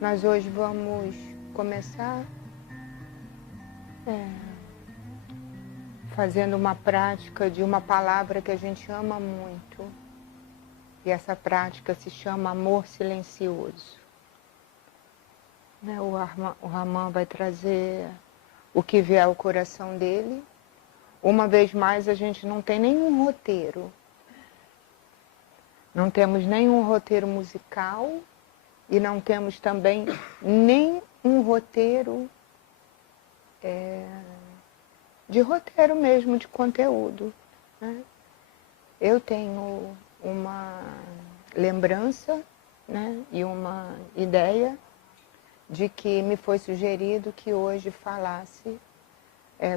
Nós hoje vamos começar fazendo uma prática de uma palavra que a gente ama muito. E essa prática se chama amor silencioso. O Raman vai trazer o que vier ao coração dele. Uma vez mais, a gente não tem nenhum roteiro. Não temos nenhum roteiro musical e não temos também nem um roteiro de roteiro mesmo, de conteúdo, né? Eu tenho uma lembrança, né, e uma ideia de que me foi sugerido que hoje falasse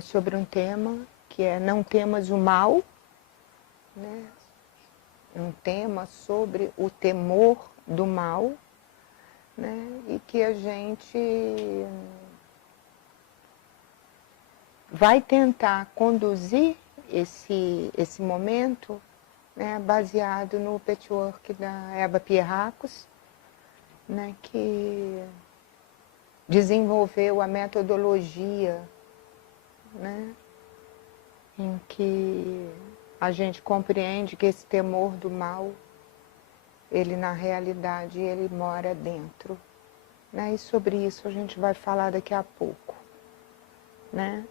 sobre um tema que é Não Temas o Mal, né? Um tema sobre o temor do mal, né? E que a gente vai tentar conduzir esse momento, né, baseado no patchwork da Eva Pierrakos, né, que desenvolveu a metodologia, né, em que a gente compreende que esse temor do mal, ele na realidade, ele mora dentro, né? E sobre isso a gente vai falar daqui a pouco, né?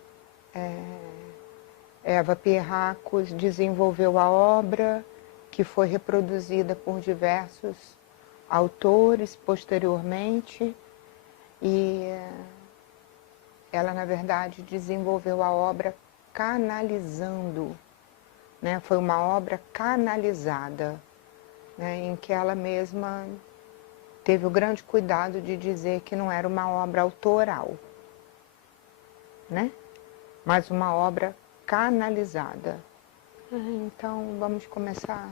Eva Pierrakos desenvolveu a obra que foi reproduzida por diversos autores posteriormente e ela, na verdade, desenvolveu a obra canalizando, né? Foi uma obra canalizada, né? Em que ela mesma teve o grande cuidado de dizer que não era uma obra autoral, né? Mas uma obra canalizada. Então, vamos começar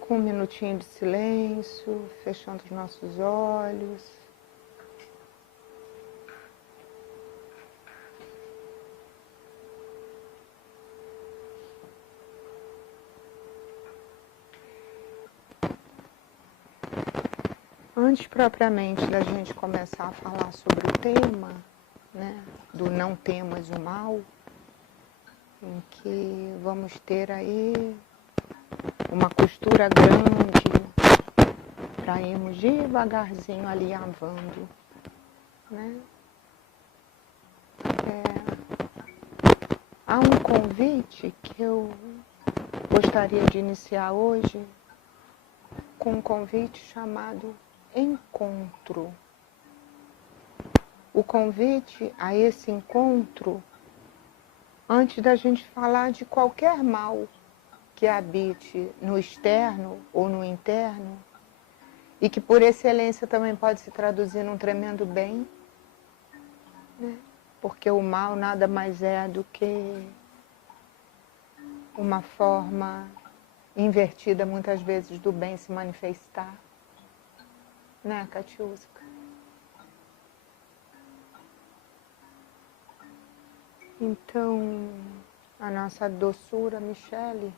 com um minutinho de silêncio, fechando os nossos olhos. Antes propriamente da gente começar a falar sobre o tema, né, do Não Temas o Mal, em que vamos ter aí uma costura grande para irmos devagarzinho alinhavando, né? Há um convite que eu gostaria de iniciar hoje com um convite chamado encontro. O convite a esse encontro, antes da gente falar de qualquer mal que habite no externo ou no interno, e que por excelência também pode se traduzir num tremendo bem, né? Porque o mal nada mais é do que uma forma invertida muitas vezes do bem se manifestar, né, Katiuska? Então, a nossa doçura Michele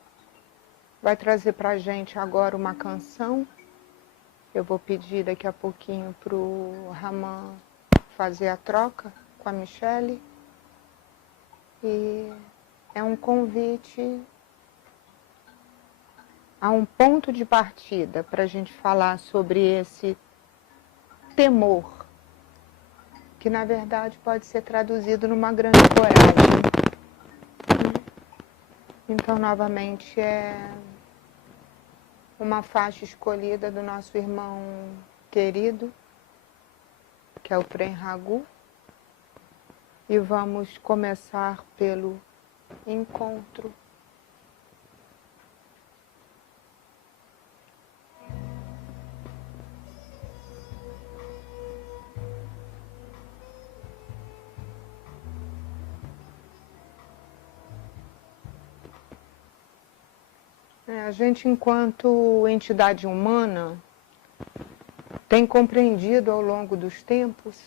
vai trazer para a gente agora uma canção. Eu vou pedir daqui a pouquinho para o Raman fazer a troca com a Michele. E é um convite a um ponto de partida para a gente falar sobre esse temor, que na verdade pode ser traduzido numa grande coragem. Então, novamente, é uma faixa escolhida do nosso irmão querido, que é o Prem Ragu, e vamos começar pelo encontro. A gente, enquanto entidade humana, tem compreendido ao longo dos tempos,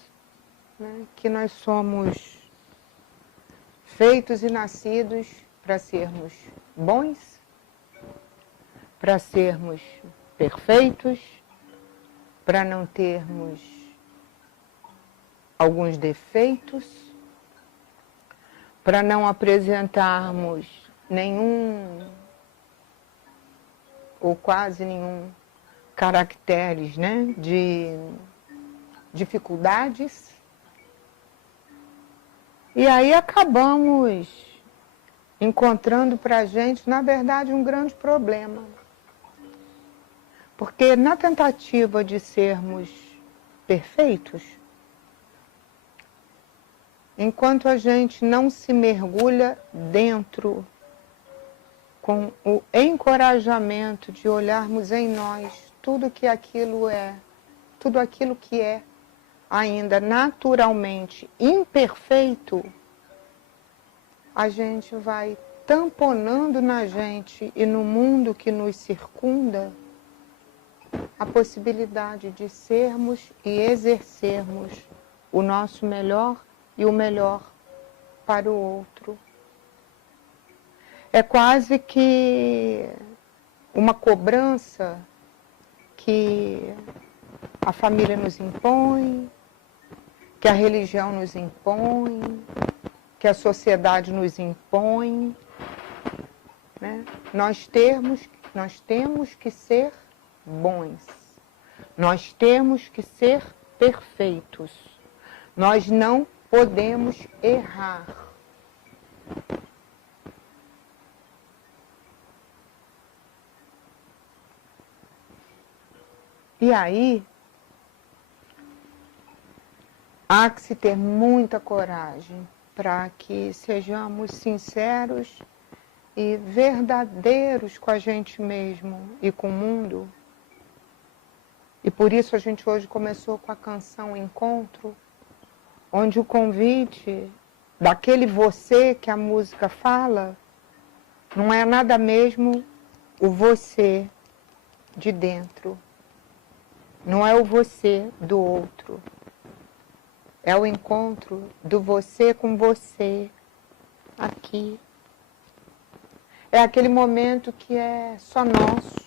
né, que nós somos feitos e nascidos para sermos bons, para sermos perfeitos, para não termos alguns defeitos, para não apresentarmos nenhum ou quase nenhum caracteres, né, de dificuldades. E aí acabamos encontrando para a gente, na verdade, um grande problema. Porque na tentativa de sermos perfeitos, enquanto a gente não se mergulha dentro com o encorajamento de olharmos em nós tudo aquilo que é ainda naturalmente imperfeito, a gente vai tamponando na gente e no mundo que nos circunda a possibilidade de sermos e exercermos o nosso melhor e o melhor para o outro. É quase que uma cobrança que a família nos impõe, que a religião nos impõe, que a sociedade nos impõe, né? Nós temos que ser bons, nós temos que ser perfeitos, nós não podemos errar. E aí, há que se ter muita coragem para que sejamos sinceros e verdadeiros com a gente mesmo e com o mundo. E por isso a gente hoje começou com a canção Encontro, onde o convite daquele você que a música fala não é nada mesmo o você de dentro. Não é o você do outro. É o encontro do você com você aqui. É aquele momento que é só nosso.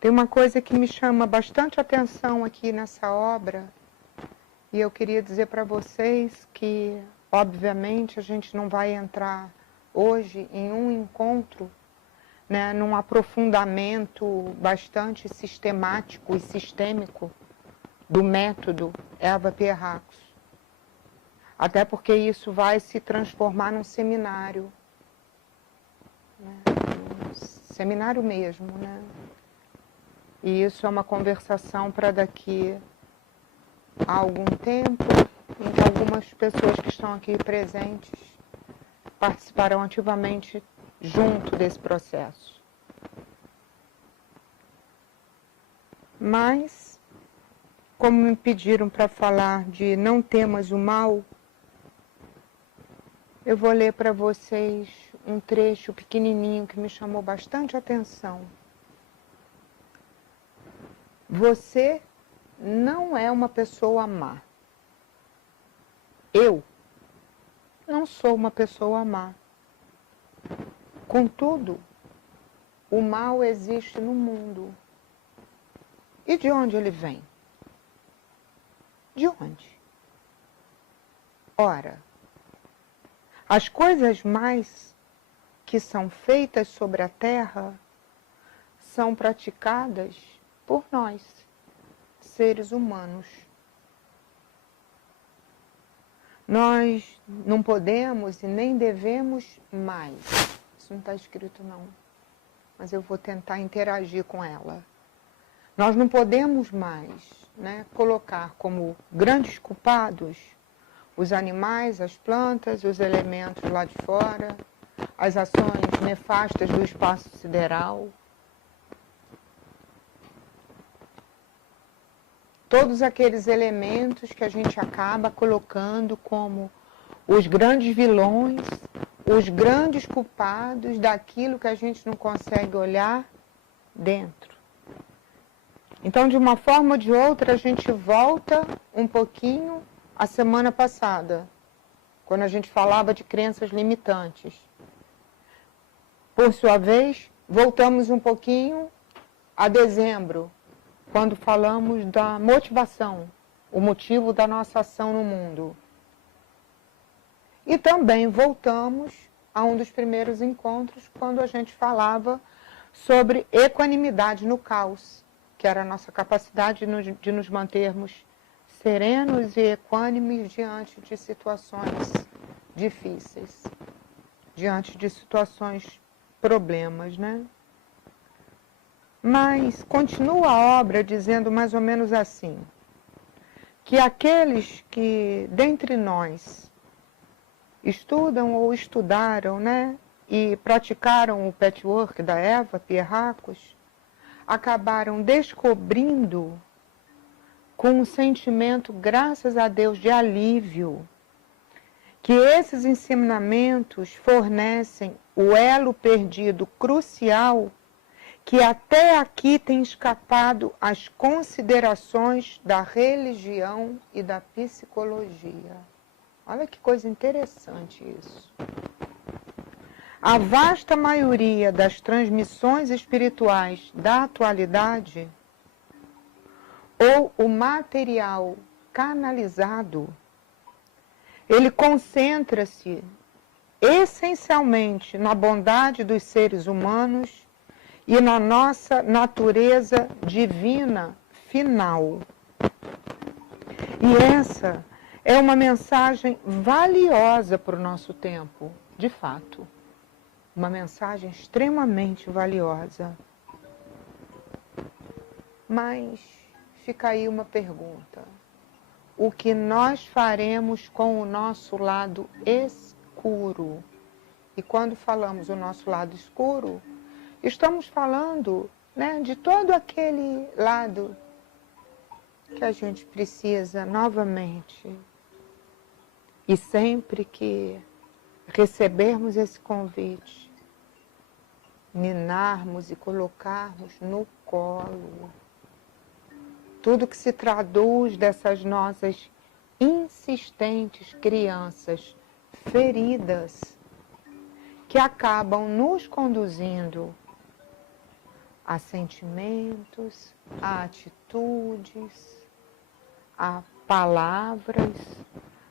Tem uma coisa que me chama bastante atenção aqui nessa obra, e eu queria dizer para vocês que, obviamente, a gente não vai entrar hoje em um encontro, né, num aprofundamento bastante sistemático e sistêmico do método Eva Pierrakos. Até porque isso vai se transformar num seminário, né, um seminário mesmo, né? E isso é uma conversação para daqui a algum tempo, em que algumas pessoas que estão aqui presentes participarão ativamente junto desse processo. Mas, como me pediram para falar de não temas o mal, eu vou ler para vocês um trecho pequenininho que me chamou bastante atenção. Você não é uma pessoa má. Eu não sou uma pessoa má. Contudo, o mal existe no mundo. E de onde ele vem? De onde? Ora, as coisas mais que são feitas sobre a terra são praticadas por nós, seres humanos. Nós não podemos e nem devemos mais. Isso não está escrito não, mas eu vou tentar interagir com ela. Nós não podemos mais, né, colocar como grandes culpados os animais, as plantas, os elementos lá de fora, as ações nefastas do espaço sideral. Todos aqueles elementos que a gente acaba colocando como os grandes vilões, os grandes culpados daquilo que a gente não consegue olhar dentro. Então, de uma forma ou de outra, a gente volta um pouquinho à semana passada, quando a gente falava de crenças limitantes. Por sua vez, voltamos um pouquinho a dezembro, quando falamos da motivação, o motivo da nossa ação no mundo. E também voltamos a um dos primeiros encontros, quando a gente falava sobre equanimidade no caos, que era a nossa capacidade de nos mantermos serenos e equânimes diante de situações difíceis, diante de situações, problemas, né? Mas continua a obra dizendo mais ou menos assim, que aqueles que dentre nós estudam ou estudaram, né, e praticaram o patchwork da Eva Pierracos, acabaram descobrindo com um sentimento, graças a Deus, de alívio, que esses ensinamentos fornecem o elo perdido crucial que até aqui tem escapado às considerações da religião e da psicologia. Olha que coisa interessante isso. A vasta maioria das transmissões espirituais da atualidade, ou o material canalizado, ele concentra-se essencialmente na bondade dos seres humanos e na nossa natureza divina final. E essa é uma mensagem valiosa para o nosso tempo, de fato. Uma mensagem extremamente valiosa. Mas fica aí uma pergunta. O que nós faremos com o nosso lado escuro? E quando falamos o nosso lado escuro, estamos falando, né, de todo aquele lado que a gente precisa novamente. E sempre que recebermos esse convite, ninarmos e colocarmos no colo tudo que se traduz dessas nossas insistentes crianças feridas que acabam nos conduzindo a sentimentos, a atitudes, a palavras,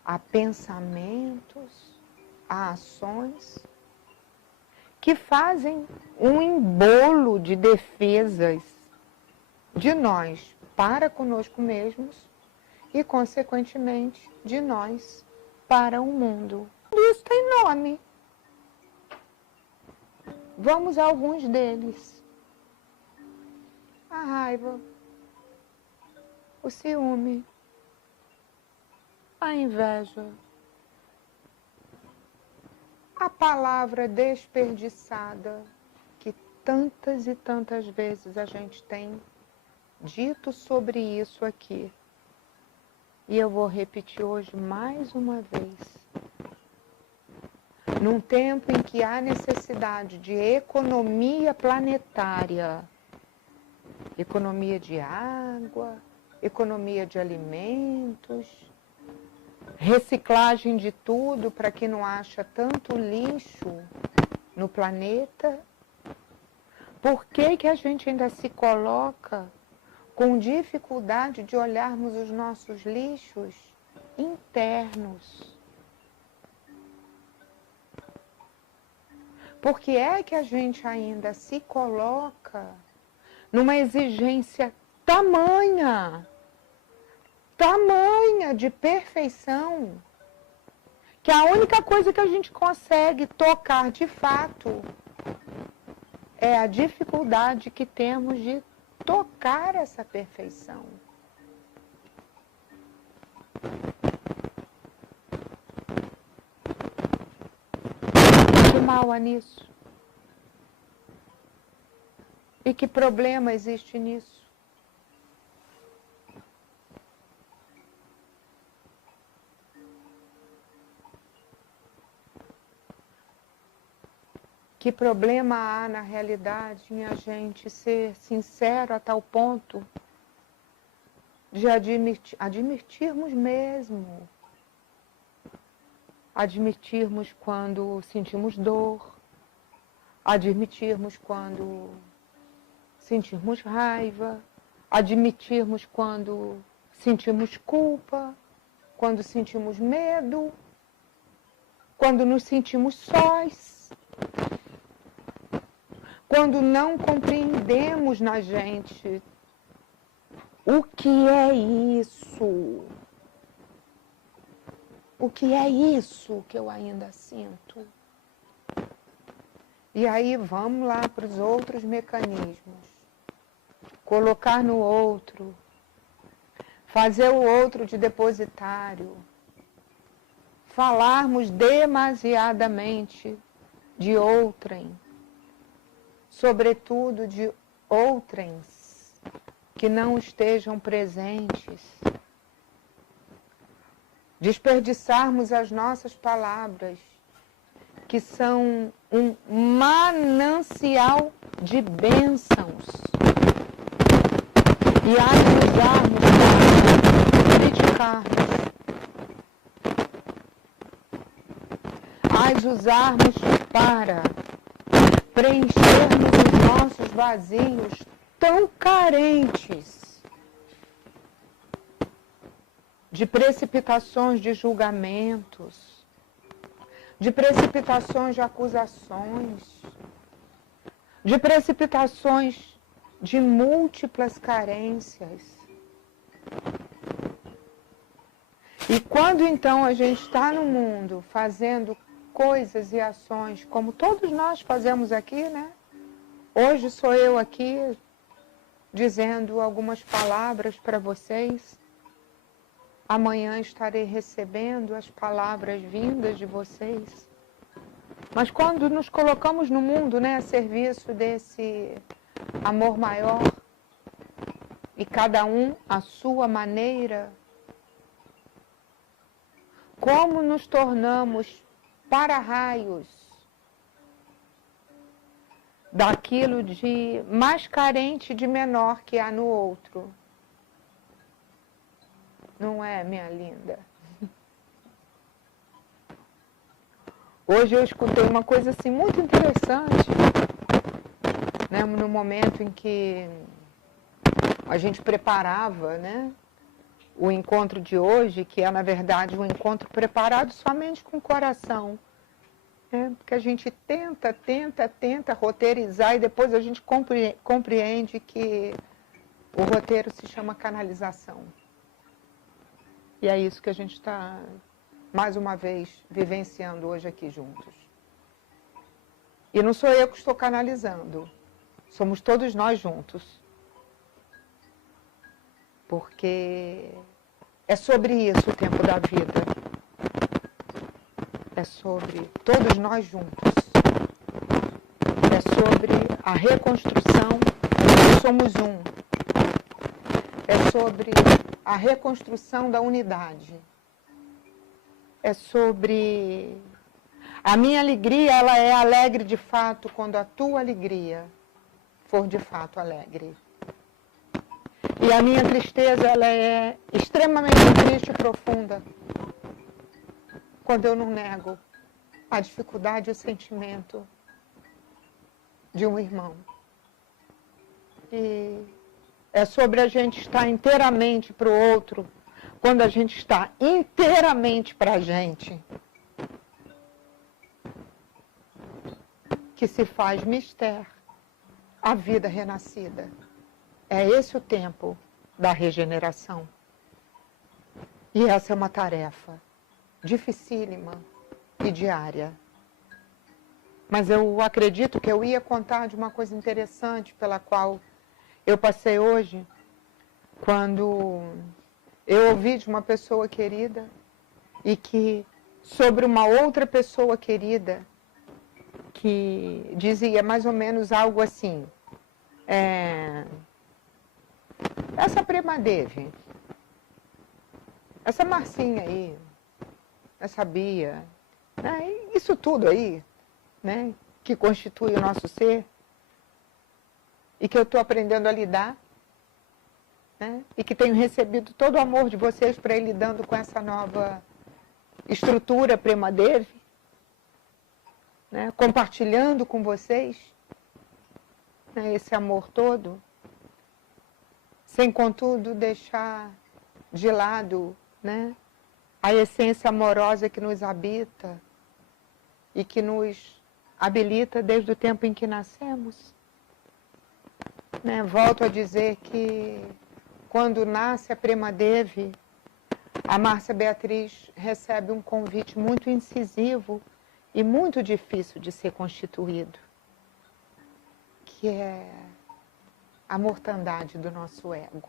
a pensamentos, a ações que fazem um embolo de defesas de nós para conosco mesmos e, consequentemente, de nós para o mundo. Isso tem nome. Vamos a alguns deles. A raiva, o ciúme, a inveja, a palavra desperdiçada, que tantas e tantas vezes a gente tem dito sobre isso aqui. E eu vou repetir hoje mais uma vez. Num tempo em que há necessidade de economia planetária, economia de água, economia de alimentos, reciclagem de tudo para que não haja tanto lixo no planeta, por que a gente ainda se coloca com dificuldade de olharmos os nossos lixos internos? Por que é que a gente ainda se coloca numa exigência tamanha de perfeição, que a única coisa que a gente consegue tocar de fato é a dificuldade que temos de tocar essa perfeição? Que mal há nisso? E que problema existe nisso? Que problema há na realidade em a gente ser sincero a tal ponto de admitirmos mesmo, admitirmos quando sentimos dor, admitirmos quando sentirmos raiva, admitirmos quando sentimos culpa, quando sentimos medo, quando nos sentimos sós, quando não compreendemos na gente o que é isso. O que é isso que eu ainda sinto? E aí vamos lá para os outros mecanismos. Colocar no outro, fazer o outro de depositário, falarmos demasiadamente de outrem, sobretudo de outrens que não estejam presentes, desperdiçarmos as nossas palavras, que são um manancial de bênçãos, e as usarmos para criticarmos, as usarmos para preenchermos os nossos vazios tão carentes de precipitações de julgamentos, de precipitações de acusações, de precipitações de múltiplas carências. E quando então a gente está no mundo fazendo coisas e ações como todos nós fazemos aqui, né? Hoje sou eu aqui dizendo algumas palavras para vocês. Amanhã estarei recebendo as palavras vindas de vocês. Mas quando nos colocamos no mundo, né, a serviço desse amor maior, e cada um à sua maneira, como nos tornamos para-raios daquilo de mais carente, de menor que há no outro. Não é, minha linda? Hoje eu escutei uma coisa assim muito interessante, né, no momento em que a gente preparava, né, o encontro de hoje, que é, na verdade, um encontro preparado somente com o coração. Né, porque a gente tenta roteirizar e depois a gente compreende que o roteiro se chama canalização. E é isso que a gente está, mais uma vez, vivenciando hoje aqui juntos. E não sou eu que estou canalizando, somos todos nós juntos. Porque é sobre isso o tempo da vida. É sobre todos nós juntos. É sobre a reconstrução, nós somos um. É sobre a reconstrução da unidade. É sobre... A minha alegria, ela é alegre de fato quando a tua alegria for de fato alegre. E a minha tristeza, ela é extremamente triste e profunda quando eu não nego a dificuldade e o sentimento de um irmão. E é sobre a gente estar inteiramente para o outro, quando a gente está inteiramente para a gente, que se faz mister a vida renascida. É esse o tempo da regeneração. E essa é uma tarefa dificílima e diária. Mas eu acredito que eu ia contar de uma coisa interessante pela qual eu passei hoje, quando eu ouvi de uma pessoa querida e que sobre uma outra pessoa querida que dizia mais ou menos algo assim: essa prima Deve, essa Marcinha aí, essa Bia, né, isso tudo aí, né, que constitui o nosso ser, e que eu estou aprendendo a lidar, né, e que tenho recebido todo o amor de vocês para ir lidando com essa nova estrutura prima Deve, né, compartilhando com vocês, né, esse amor todo. sem contudo deixar de lado, né, a essência amorosa que nos habita e que nos habilita desde o tempo em que nascemos. Né? Volto a dizer que quando nasce a Prima Devi, a Márcia Beatriz recebe um convite muito incisivo e muito difícil de ser constituído, que é a mortandade do nosso ego,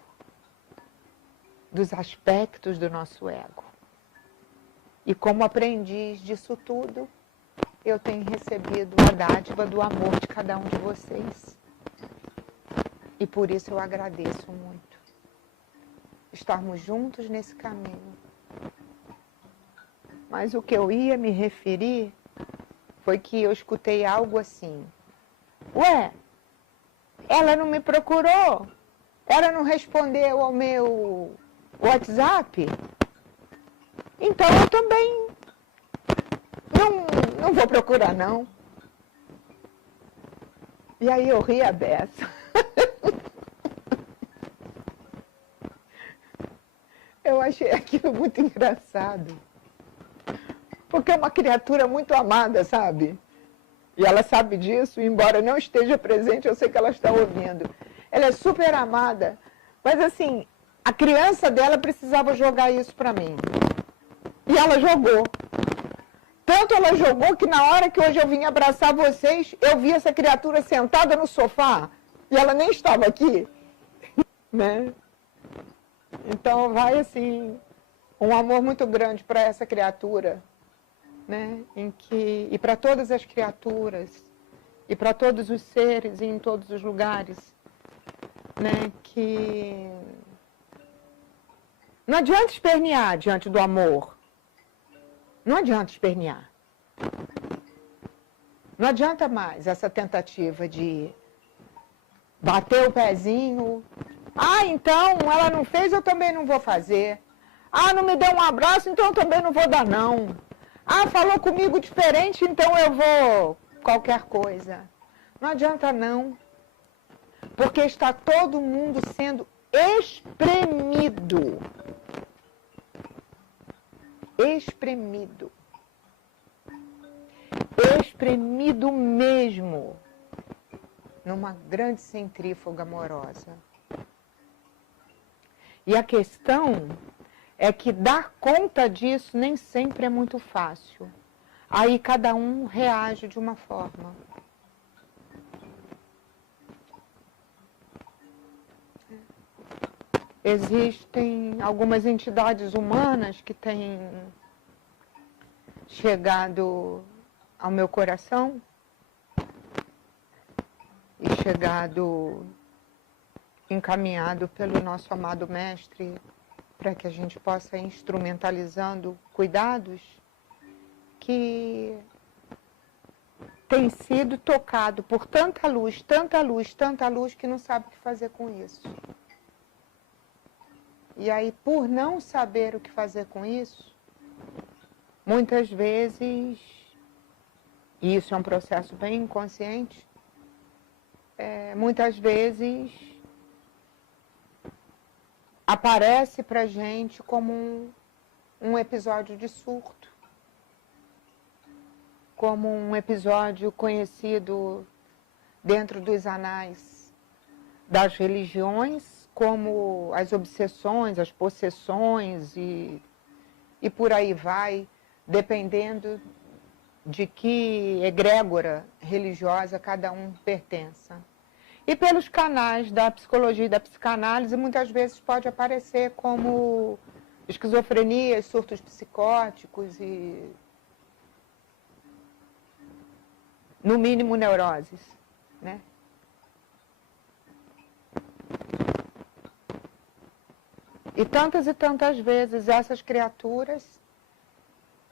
dos aspectos do nosso ego. E como aprendiz disso tudo, eu tenho recebido a dádiva do amor de cada um de vocês. E por isso eu agradeço muito estarmos juntos nesse caminho. Mas o que eu ia me referir foi que eu escutei algo assim: ué, ela não me procurou? Ela não respondeu ao meu WhatsApp? Então eu também não vou procurar, não. E aí eu ri a beça. Eu achei aquilo muito engraçado. Porque é uma criatura muito amada, sabe? E ela sabe disso, e embora não esteja presente, eu sei que ela está ouvindo. Ela é super amada, mas assim, a criança dela precisava jogar isso para mim. E ela jogou. Tanto ela jogou que na hora que hoje eu vim abraçar vocês, eu vi essa criatura sentada no sofá, e ela nem estava aqui, né? Então vai assim, um amor muito grande para essa criatura, né? E para todas as criaturas, e para todos os seres e em todos os lugares, né? Que não adianta espernear diante do amor. Não adianta espernear. Não adianta mais essa tentativa de bater o pezinho. Ah, então ela não fez, eu também não vou fazer. Ah, não me deu um abraço, então eu também não vou dar, não. Ah, falou comigo diferente, então eu vou qualquer coisa. Não adianta, não. Porque está todo mundo sendo espremido. Espremido. Espremido mesmo. Numa grande centrífuga amorosa. E a questão é que dar conta disso nem sempre é muito fácil. Aí cada um reage de uma forma. Existem algumas entidades humanas que têm chegado ao meu coração e chegado encaminhado pelo nosso amado mestre para que a gente possa ir instrumentalizando cuidados que tem sido tocado por tanta luz, tanta luz, tanta luz que não sabe o que fazer com isso. E aí, por não saber o que fazer com isso, muitas vezes, e isso é um processo bem inconsciente, muitas vezes aparece para a gente como um episódio de surto, como um episódio conhecido dentro dos anais das religiões, como as obsessões, as possessões e por aí vai, dependendo de que egrégora religiosa cada um pertença. E pelos canais da psicologia e da psicanálise, muitas vezes pode aparecer como esquizofrenias, surtos psicóticos e, no mínimo, neuroses, né? E tantas vezes essas criaturas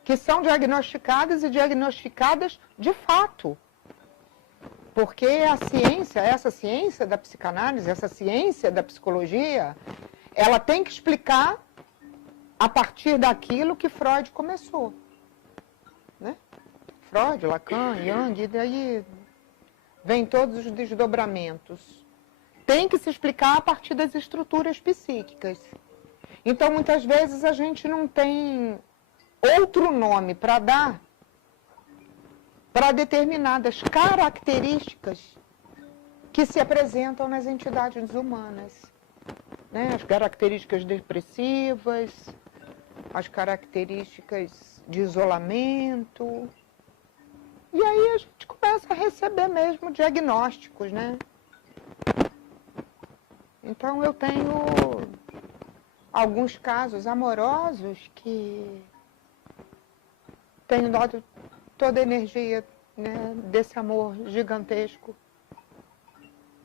que são diagnosticadas e diagnosticadas de fato. Porque a ciência, essa ciência da psicanálise, essa ciência da psicologia, ela tem que explicar a partir daquilo que Freud começou. Né? Freud, Lacan, Jung, e daí vem todos os desdobramentos. tem que se explicar a partir das estruturas psíquicas. Então, muitas vezes, a gente não tem outro nome para dar para determinadas características que se apresentam nas entidades humanas, né? As características depressivas, as características de isolamento. E aí a gente começa a receber mesmo diagnósticos, né? Então eu tenho alguns casos amorosos que tenho dado toda a energia, né, desse amor gigantesco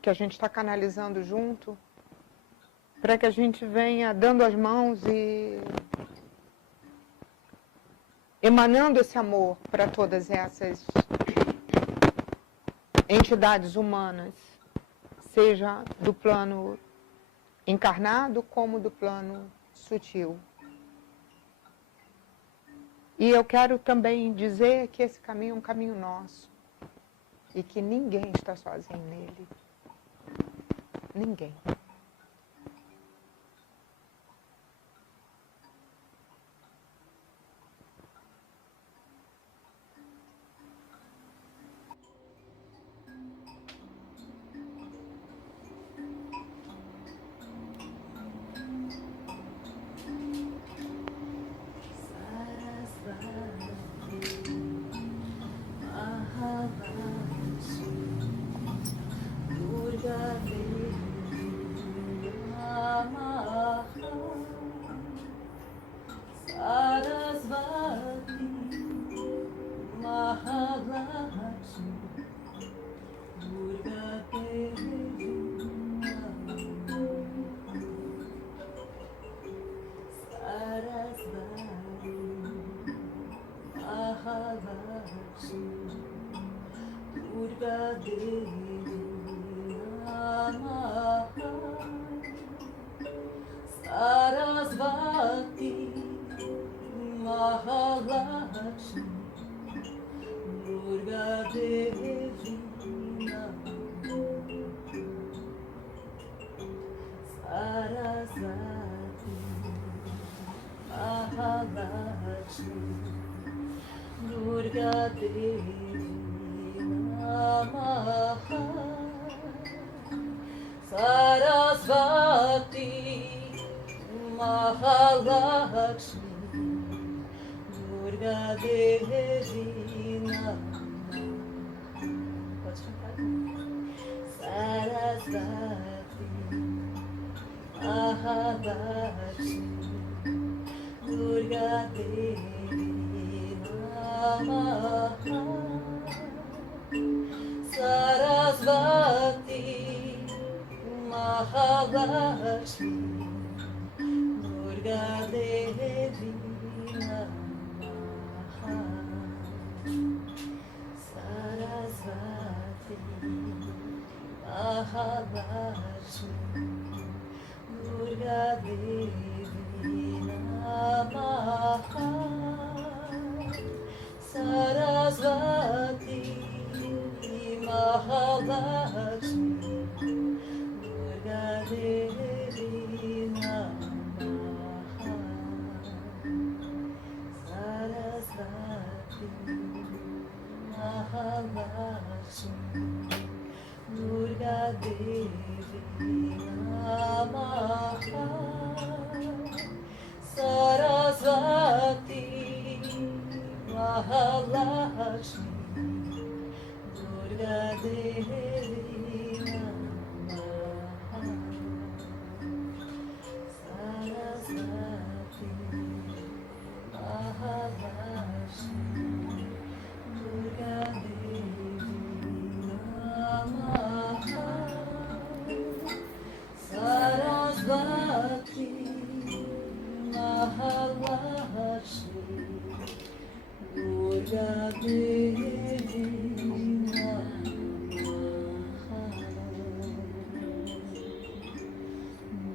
que a gente está canalizando junto, para que a gente venha dando as mãos e emanando esse amor para todas essas entidades humanas, seja do plano encarnado como do plano sutil. E eu quero também dizer que esse caminho é um caminho nosso e que ninguém está sozinho nele. Ninguém.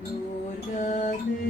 Durga